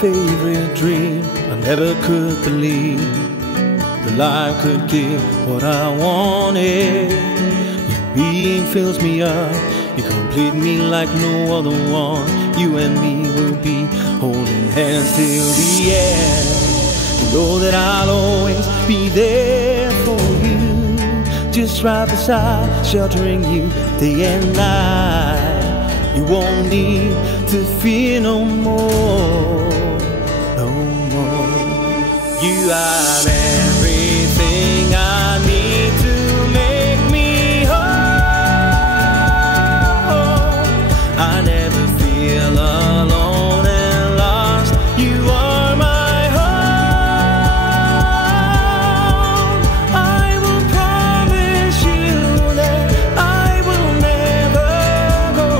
favorite dream. I never could believe that life could give what I wanted. Your being fills me up, you complete me like no other one. You and me will be holding hands till the end. You know that I'll always be there for you, just right beside, sheltering you day and night. You won't need to fear no more, no more. You have everything I need to make me whole. I never feel alone and lost. You are my home. I will promise you that I will never go.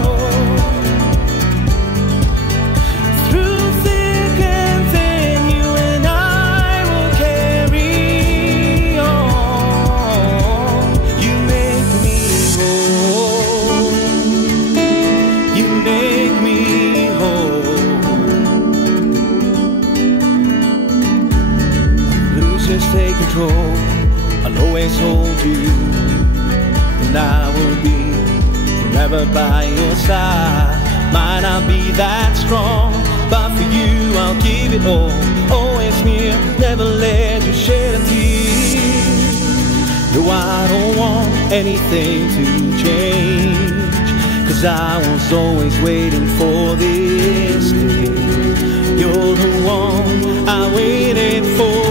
Through thick and thin, you and I will carry on. You make me whole. You make me whole. Lose, just take control. I'll always hold you, and I will be forever by your side. Might not be that strong, but for you I'll give it all. Always near, never let you shed a tear. No, I don't want anything to change, 'cause I was always waiting for this day. You're the one I waited for.